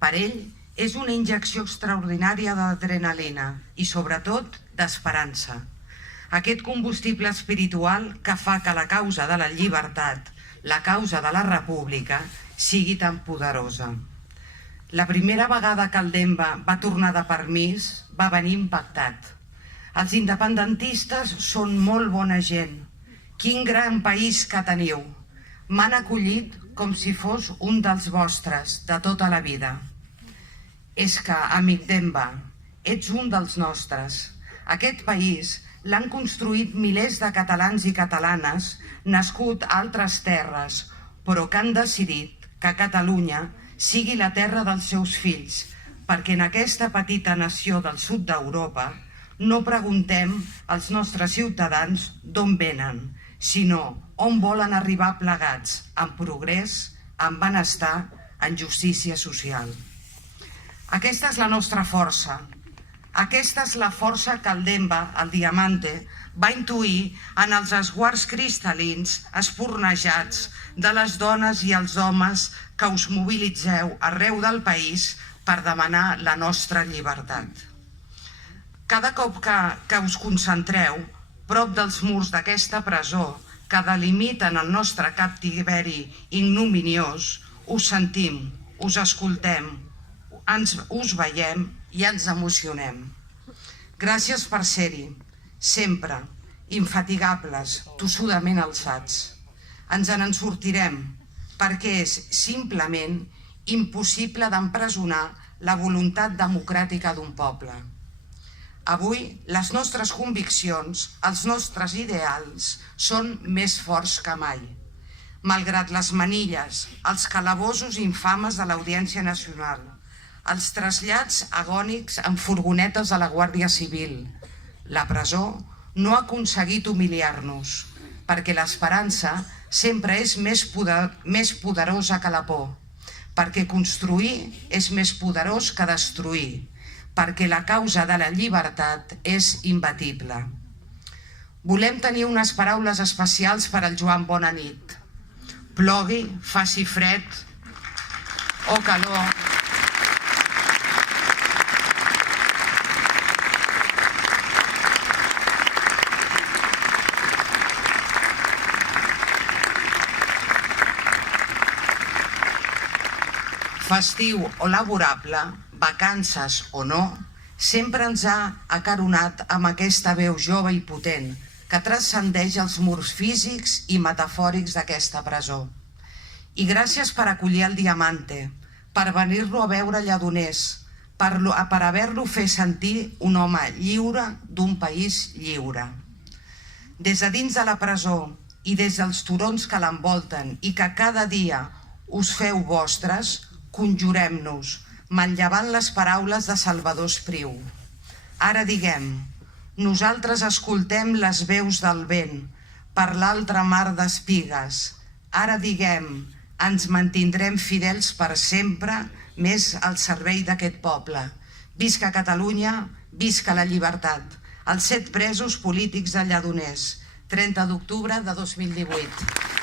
Per ell, és una injecció extraordinària d'adrenalina i, sobretot, d'esperança. Aquest combustible espiritual que fa que la causa de la llibertat, la causa de la república, sigui tan poderosa. La primera vegada que el Demba va tornar de permís va venir impactat. Els independentistes són molt bona gent. Quin gran país que teniu. M'han acollit com si fos un dels vostres de tota la vida. És que, amic Demba, ets un dels nostres. Aquest país l'han construït milers de catalans i catalanes nascut a altres terres, però que han decidit que Catalunya sigui la terra dels seus fills, perquè en aquesta petita nació del sud d'Europa no preguntem als nostres ciutadans d'on venen, sinó on volen arribar plegats, en progrés, en benestar, en justícia social. Aquesta és la nostra força. Aquesta és la força que el Demba, el Diamante, va intuir en els esguards cristal·lins espurnejats de les dones i els homes que us mobilitzeu arreu del país per demanar la nostra llibertat. Cada cop que us concentreu prop dels murs d'aquesta presó que delimiten el nostre captiveri ignominiós, us sentim, us escoltem, us veiem i ens emocionem. Gràcies per ser-hi, sempre, infatigables, tossudament alçats. Ens en sortirem, perquè és simplement impossible d'empresonar la voluntat democràtica d'un poble. Avui, les nostres conviccions, els nostres ideals, són més forts que mai. Malgrat les manilles, els calabossos infames de l'Audiència Nacional, els trasllats agònics en furgonetes de la Guàrdia Civil, la presó no ha aconseguit humiliar-nos, perquè l'esperança sempre és més poderosa que la por, perquè construir és més poderós que destruir, perquè la causa de la llibertat és imbatible. Volem tenir unes paraules especials per al Joan Bonanit. Plogui, faci fred o calor. Festiu o laborable, vacances o no, sempre ens ha acaronat amb aquesta veu jove i potent que transcendeix els murs físics i metafòrics d'aquesta presó. I gràcies per acollir el Diamante, per venir-lo a veure a Lledoners, per haver-lo fet sentir un home lliure d'un país lliure. Des de dins de la presó i des dels turons que l'envolten i que cada dia us feu vostres, conjurem-nos, manllevant les paraules de Salvador Espriu. Ara diguem, nosaltres escoltem les veus del vent per l'altra mar d'espigues. Ara diguem, ens mantindrem fidels per sempre més al servei d'aquest poble. Visca Catalunya, visca la llibertat. Els 7 presos polítics de Lledoners, 30 d'octubre de 2018.